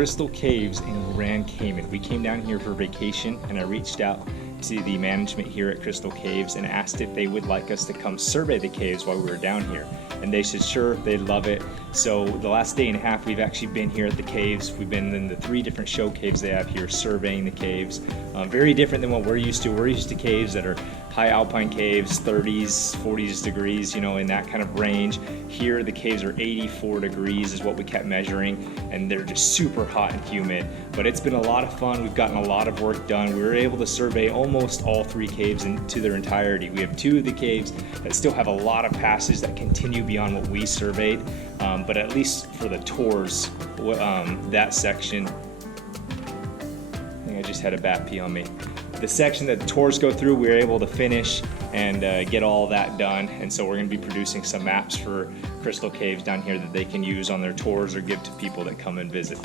Crystal Caves in Grand Cayman. We came down here for vacation and I reached out to the management here at Crystal Caves and asked if they would like us to come survey the caves while we were down here. And they said sure, they'd love it. So the last day and a half we've actually been here at the caves. We've been in the 3 different show caves they have here surveying the caves. Very different than what we're used to. We're used to caves that are high alpine caves, 30s, 40s degrees, you know, in that kind of range. Here the caves are 84 degrees is what we kept measuring, and they're just super hot and humid. But it's been a lot of fun. We've gotten a lot of work done. We were able to survey almost all 3 caves into their entirety. We have 2 of the caves that still have a lot of passages that continue beyond what we surveyed, but at least for the tours, that section, I think I just had a bat pee on me. The section that the tours go through, we were able to finish and get all that done. And so we're going to be producing some maps for Crystal Caves down here that they can use on their tours or give to people that come and visit.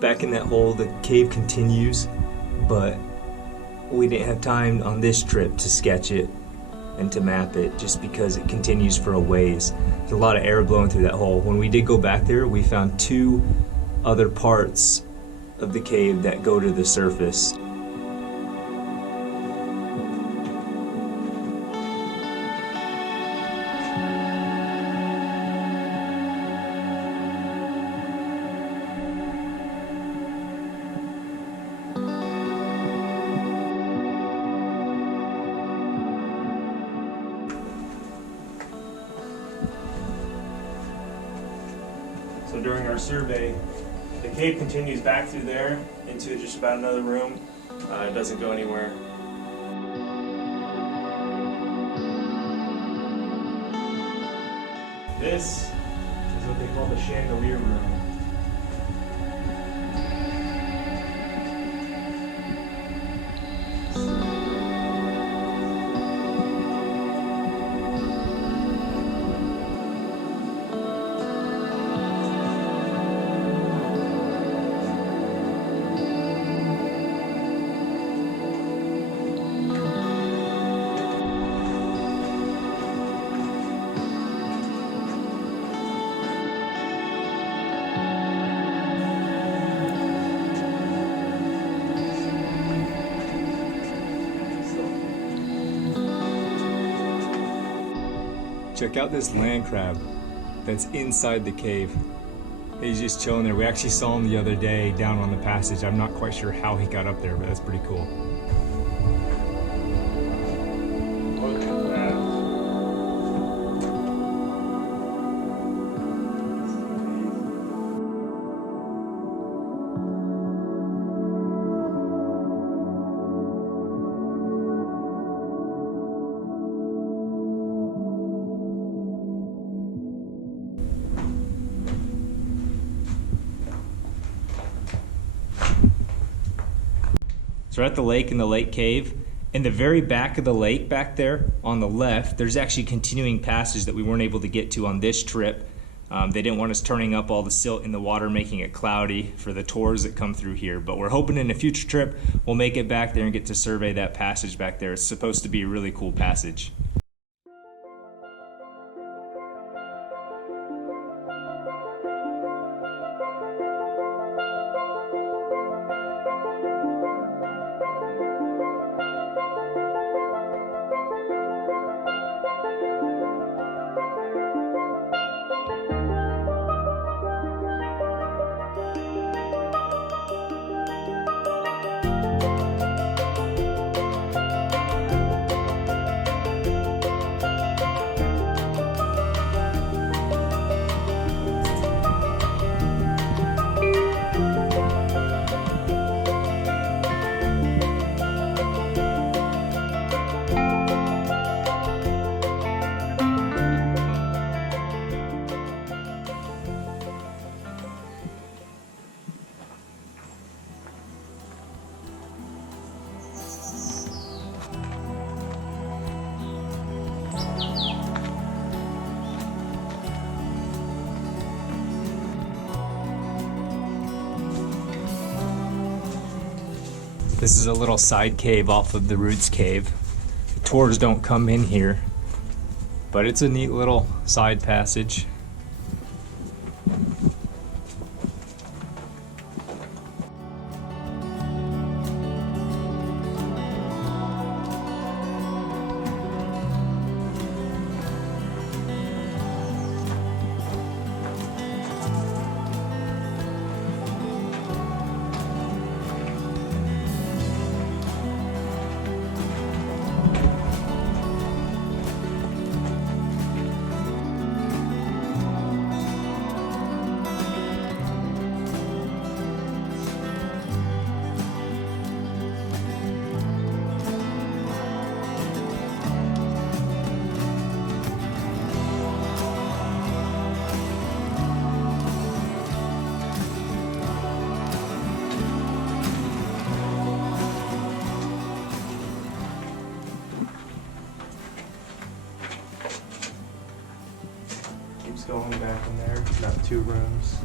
Back in that hole, the cave continues, but we didn't have time on this trip to sketch it and to map it just because it continues for a ways. There's a lot of air blowing through that hole. When we did go back there, we found 2 other parts of the cave that go to the surface. So during our survey, the cave continues back through there into just about another room. It doesn't go anywhere. This is what they call the chandelier room. Check out this land crab that's inside the cave. He's just chilling there. We actually saw him the other day down on the passage. I'm not quite sure how he got up there, but that's pretty cool. Look at that. So we're at the lake in the lake cave. In the very back of the lake back there on the left, there's actually continuing passage that we weren't able to get to on this trip. They didn't want us turning up all the silt in the water, making it cloudy for the tours that come through here. But we're hoping in a future trip we'll make it back there and get to survey that passage back there. It's supposed to be a really cool passage. This is a little side cave off of the Roots Cave. The tours don't come in here, but it's a neat little side passage. Keeps going back in there. Got 2 rooms.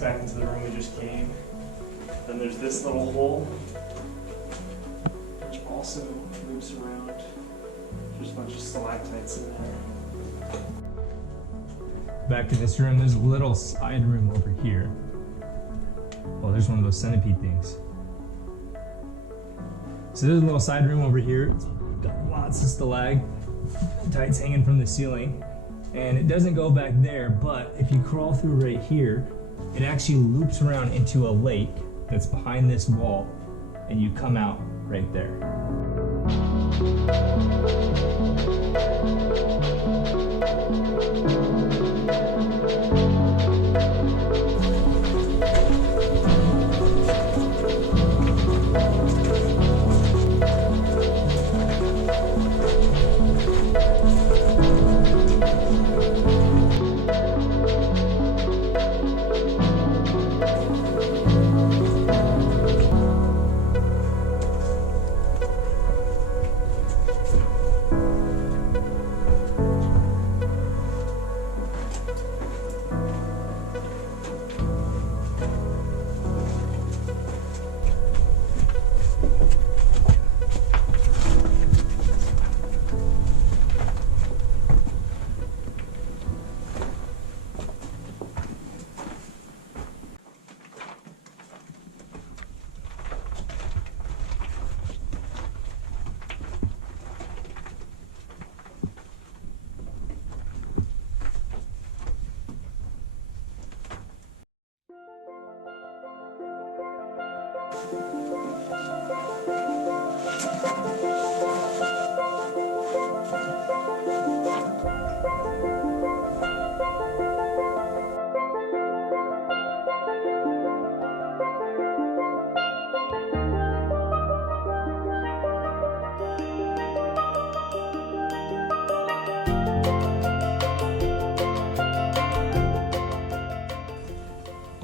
Back into the room we just came. Then there's this little hole, which also moves around. There's a bunch of stalactites in there. Back to this room, there's a little side room over here. Oh, there's one of those centipede things. So there's a little side room over here. It's got lots of stalactites hanging from the ceiling. And it doesn't go back there, but if you crawl through right here, it actually loops around into a lake that's behind this wall, and you come out right there.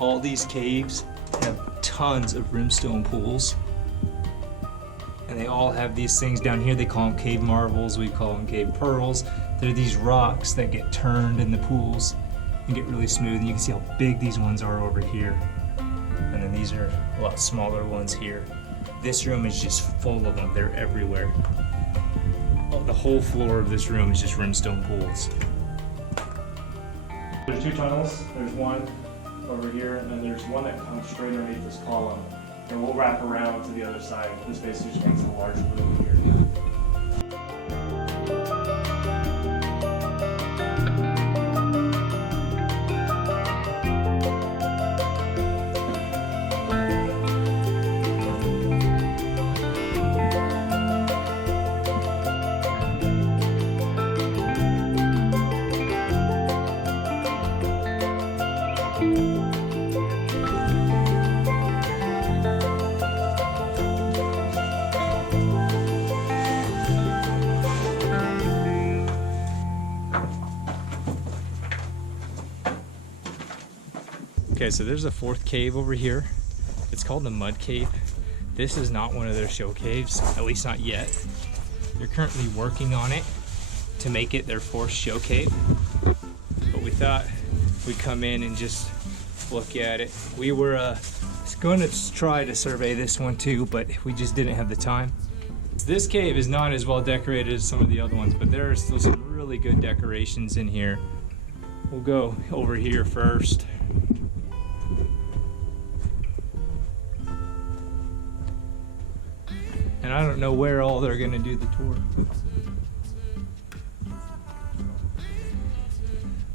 All these caves have tons of brimstone pools. And they all have these things down here. They call them cave marbles, we call them cave pearls. They're these rocks that get turned in the pools and get really smooth. And you can see how big these ones are over here. And then these are a lot smaller ones here. This room is just full of them. They're everywhere. Oh, the whole floor of this room is just brimstone pools. There's two tunnels. There's one over here, and then there's one that comes straight underneath this column. And we'll wrap around to the other side. This basically just makes a large loop here. Okay, so there's a fourth cave over here. It's called the Mud Cave. This is not one of their show caves, at least not yet. They're currently working on it to make it their fourth show cave. But we thought we'd come in and just look at it. We were going to try to survey this one too, but we just didn't have the time. This cave is not as well decorated as some of the other ones, but there are still some really good decorations in here. We'll go over here first. And I don't know where all they're gonna do the tour.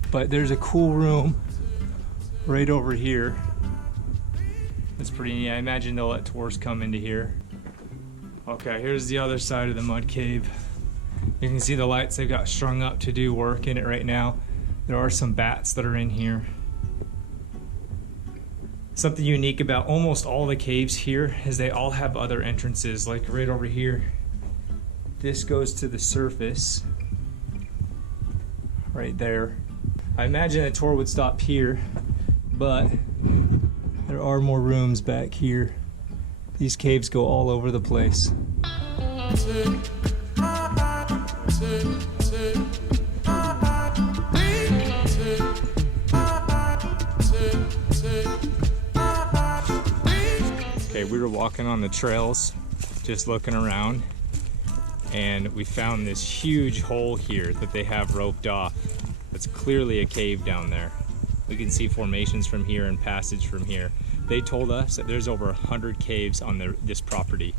But there's a cool room right over here. It's pretty neat. I imagine they'll let tours come into here. Okay, here's the other side of the mud cave. You can see the lights they've got strung up to do work in it right now. There are some bats that are in here. Something unique about almost all the caves here is they all have other entrances, like right over here. This goes to the surface, right there. I imagine a tour would stop here, but there are more rooms back here. These caves go all over the place. Okay, we were walking on the trails, just looking around, and we found this huge hole here that they have roped off. It's clearly a cave down there. We can see formations from here and passage from here. They told us that there's over 100 caves on this property.